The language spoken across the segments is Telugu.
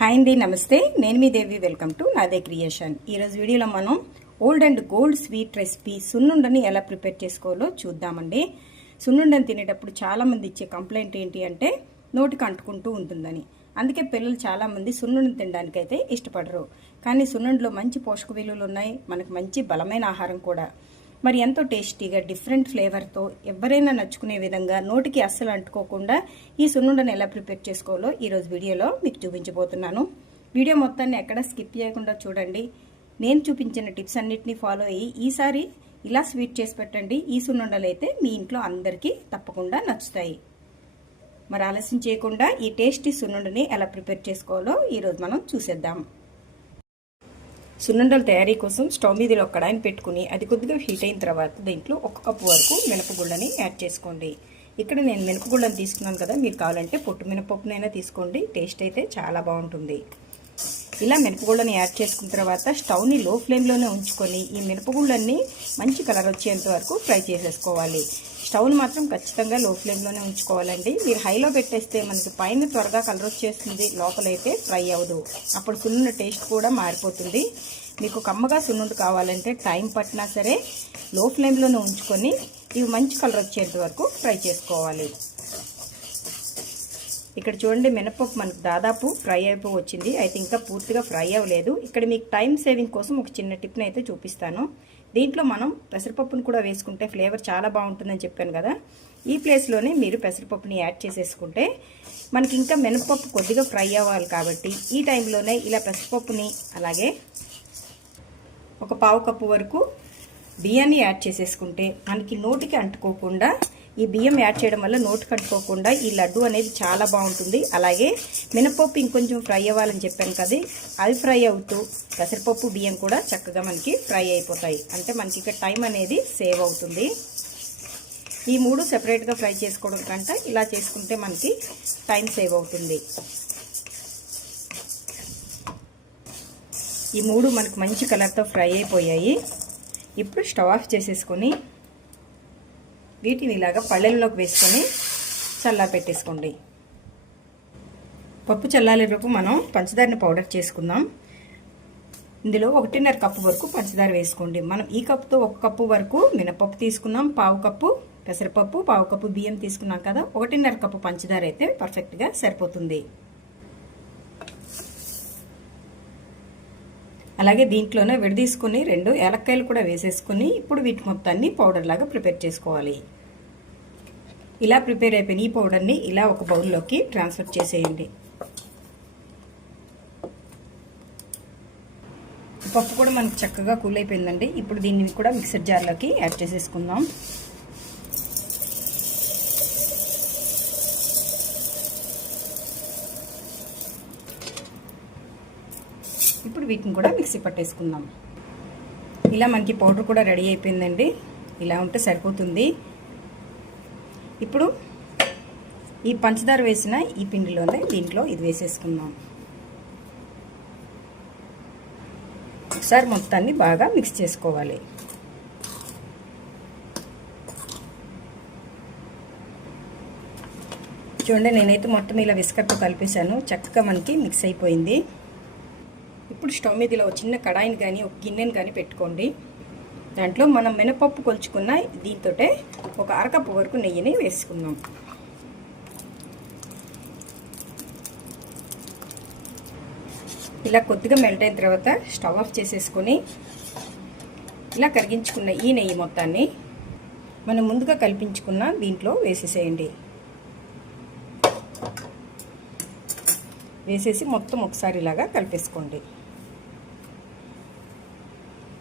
హాయ్ అండి నమస్తే. నేను మీ Devi welcome to Nade creation. ఈరోజు వీడియోలో మనం old and gold sweet recipe సున్నుండని ఎలా ప్రిపేర్ చేసుకోవాలో చూద్దామండి. సున్నుండని తినేటప్పుడు చాలామంది ఇచ్చే కంప్లైంట్ ఏంటి అంటే నోటికి అంటుకుంటూ ఉంటుందని. అందుకే పిల్లలు చాలామంది సున్నుండని తినడానికి అయితే ఇష్టపడరు. కానీ సున్నుండలో మంచి పోషక విలువలు ఉన్నాయి మనకు మంచి బలమైన ఆహారం కూడా. మరి ఎంతో టేస్టీగా డిఫరెంట్ ఫ్లేవర్తో ఎవరైనా నచ్చుకునే విధంగా నోటికి అస్సలు అంటుకోకుండా ఈ సున్నుండను ఎలా ప్రిపేర్ చేసుకోవాలో ఈరోజు వీడియోలో మీకు చూపించబోతున్నాను. వీడియో మొత్తాన్ని ఎక్కడ స్కిప్ చేయకుండా చూడండి. నేను చూపించిన టిప్స్ అన్నిటినీ ఫాలో అయ్యి ఈసారి ఇలా స్వీట్ చేసి పెట్టండి. ఈ సున్నుండలు అయితే మీ ఇంట్లో అందరికీ తప్పకుండా నచ్చుతాయి. మరి ఆలస్యం చేయకుండా ఈ టేస్టీ సున్నుండని ఎలా ప్రిపేర్ చేసుకోవాలో ఈరోజు మనం చూసేద్దాం. సున్నుండల తయారీ కోసం స్టవ్ మీద ఒక కడాయిని పెట్టుకుని అది కొద్దిగా హీట్ అయిన తర్వాత దీంట్లో ఒక కప్పు వరకు మినపగుళ్ళని యాడ్ చేసుకోండి. ఇక్కడ నేను మినపగుళ్ళని తీసుకున్నాను కదా మీరు కావాలంటే పొట్టు మినపప్పునైనా తీసుకోండి టేస్ట్ అయితే చాలా బాగుంటుంది. ఇలా మినపగుళ్ళని యాడ్ చేసుకున్న తర్వాత స్టవ్ని లో ఫ్లేమ్లోనే ఉంచుకొని ఈ మినపగుళ్ళన్నీ మంచి కలర్ వచ్చేంత వరకు ఫ్రై చేసేసుకోవాలి. స్టవ్ని మాత్రం ఖచ్చితంగా లో ఫ్లేమ్లోనే ఉంచుకోవాలండి. మీరు హైలో పెట్టేస్తే మనకి పైన త్వరగా కలర్ వచ్చేస్తుంది లోపలైతే ఫ్రై అవ్వదు. అప్పుడు సున్నుండ టేస్ట్ కూడా మారిపోతుంది. మీకు కమ్మగా సున్నుండు కావాలంటే టైం పట్టినా సరే లో ఫ్లేమ్లోనే ఉంచుకొని ఇవి మంచి కలర్ వచ్చేంత వరకు ఫ్రై చేసుకోవాలి. ఇక్కడ చూడండి మినపప్పు మనకు దాదాపు ఫ్రై అయిపో వచ్చింది. అయితే ఇంకా పూర్తిగా ఫ్రై అవ్వలేదు. ఇక్కడ మీకు టైం సేవింగ్ కోసం ఒక చిన్న టిప్ని అయితే చూపిస్తాను. దీంట్లో మనం పెసరపప్పును కూడా వేసుకుంటే ఫ్లేవర్ చాలా బాగుంటుందని చెప్పాను కదా. ఈ ప్లేస్లోనే మీరు పెసరపప్పుని యాడ్ చేసేసుకుంటే మనకి ఇంకా మినపప్పు కొద్దిగా ఫ్రై అవ్వాలి కాబట్టి ఈ టైంలోనే ఇలా పెసరపప్పుని అలాగే ఒక పావు కప్పు వరకు బియ్యాన్ని యాడ్ చేసేసుకుంటే మనకి నోటికి అంటుకోకుండా ఈ బియ్యం యాడ్ చేయడం వల్ల నోటు కట్టుకోకుండా ఈ లడ్డు అనేది చాలా బాగుంటుంది. అలాగే మినపప్పు ఇంకొంచెం ఫ్రై అవ్వాలని చెప్పాను కదా అది ఫ్రై అవుతూ పెసరపప్పు బియ్యం కూడా చక్కగా మనకి ఫ్రై అయిపోతాయి. అంటే మనకి ఇక్కడ టైం అనేది సేవ్ అవుతుంది. ఈ మూడు సెపరేట్గా ఫ్రై చేసుకోవడం కంటే ఇలా చేసుకుంటే మనకి టైం సేవ్ అవుతుంది. ఈ మూడు మనకు మంచి కలర్తో ఫ్రై అయిపోయాయి. ఇప్పుడు స్టవ్ ఆఫ్ చేసేసుకొని వీటిని ఇలాగా పళ్ళెల్లోకి వేసుకొని చల్లా పెట్టేసుకోండి. పప్పు చల్లాలేలోపు మనం పంచదారని పౌడర్ చేసుకుందాం. ఇందులో ఒకటిన్నర కప్పు వరకు పంచదార వేసుకోండి. మనం ఈ కప్పుతో ఒక కప్పు వరకు మినపప్పు తీసుకున్నాం పావు కప్పు పెసరపప్పు పావు కప్పు బియ్యం తీసుకున్నాం కదా ఒకటిన్నర కప్పు పంచదార అయితే పర్ఫెక్ట్గా సరిపోతుంది. అలాగే దీంట్లోనే విడదీసుకుని రెండు ఏలక్కాయలు కూడా వేసేసుకుని ఇప్పుడు వీటి మొత్తాన్ని పౌడర్ లాగా ప్రిపేర్ చేసుకోవాలి. ఇలా ప్రిపేర్ అయిపోయిన ఈ పౌడర్ని ఇలా ఒక బౌల్లోకి ట్రాన్స్ఫర్ చేసేయండి. పప్పు కూడా మనకు చక్కగా కూల్ అయిపోయిందండి. ఇప్పుడు దీన్ని కూడా మిక్సర్ జార్లోకి యాడ్ చేసేసుకుందాం. వీటిని కూడా మిక్సీ పట్టేసుకుందాం. ఇలా మనకి పౌడర్ కూడా రెడీ అయిపోయిందండి. ఇలా ఉంటే సరిపోతుంది. ఇప్పుడు ఈ పంచదార వేసిన ఈ పిండిలోనే దీంట్లో ఇది వేసేసుకుందాం. ఒకసారి మొత్తాన్ని బాగా మిక్స్ చేసుకోవాలి. చూడండి నేనైతే మొత్తం ఇలా విస్కర్తో కలిపేశాను. చక్కగా మనకి మిక్స్ అయిపోయింది. ఇప్పుడు స్టవ్ మీద ఇలా ఒక చిన్న కడాయిని కానీ ఒక గిన్నెని కానీ పెట్టుకోండి. దాంట్లో మనం మినపప్పు కొలుచుకున్న దీంతో ఒక అరకప్పు వరకు నెయ్యిని వేసుకుందాం. ఇలా కొద్దిగా మెల్ట్ అయిన తర్వాత స్టవ్ ఆఫ్ చేసేసుకొని ఇలా కరిగించుకున్న ఈ నెయ్యి మొత్తాన్ని మనం ముందుగా కల్పించుకున్న దీంట్లో వేసేసేయండి. వేసేసి మొత్తం ఒకసారి ఇలాగా కలిపేసుకోండి.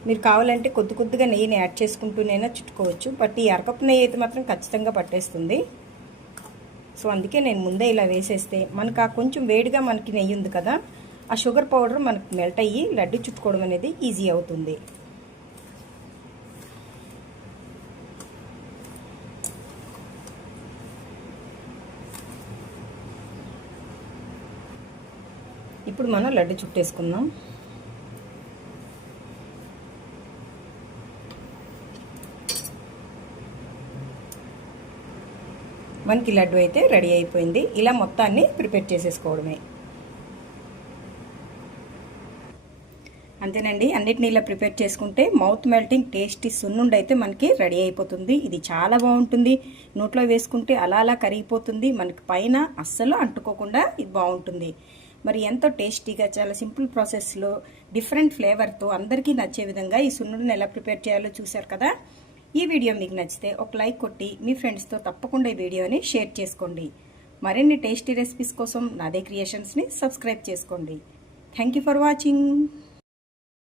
మీరు కావాలంటే కొద్ది కొద్దిగా నెయ్యిని యాడ్ చేసుకుంటూనైనా చుట్టుకోవచ్చు. బట్ ఈ అరకప్పు నెయ్యి అయితే మాత్రం ఖచ్చితంగా పట్టేస్తుంది. సో అందుకే నేను ముందే ఇలా వేసేస్తే మనకు ఆ కొంచెం వేడిగా మనకి నెయ్యి ఉంది కదా ఆ షుగర్ పౌడర్ మనకు మెల్ట్ అయ్యి లడ్డు చుట్టుకోవడం అనేది ఈజీ అవుతుంది. ఇప్పుడు మనం లడ్డు చుట్టేసుకుందాం. మనకి లడ్డు అయితే రెడీ అయిపోయింది. ఇలా మొత్తాన్ని ప్రిపేర్ చేసేసుకోవడమే. అంతేనండి అన్నిటిని ఇలా ప్రిపేర్ చేసుకుంటే మౌత్ మెల్టింగ్ టేస్టీ సున్నుండి అయితే మనకి రెడీ అయిపోతుంది. ఇది చాలా బాగుంటుంది. నోట్లో వేసుకుంటే అలా అలా కరిగిపోతుంది. మనకి పైన అస్సలు అంటుకోకుండా ఇది బాగుంటుంది. మరి ఎంతో టేస్టీగా చాలా సింపుల్ ప్రాసెస్లో డిఫరెంట్ ఫ్లేవర్తో అందరికీ నచ్చే విధంగా ఈ సున్నుడిని ఎలా ప్రిపేర్ చేయాలో చూశారు కదా? ఈ వీడియో మీకు నచ్చితే ఒక లైక్ కొట్టి మీ ఫ్రెండ్స్తో తప్పకుండా ఈ వీడియోని షేర్ చేసుకోండి. మరిన్ని టేస్టీ రెసిపీస్ కోసం నాదే క్రియేషన్స్ని సబ్స్క్రైబ్ చేసుకోండి. Thank you for watching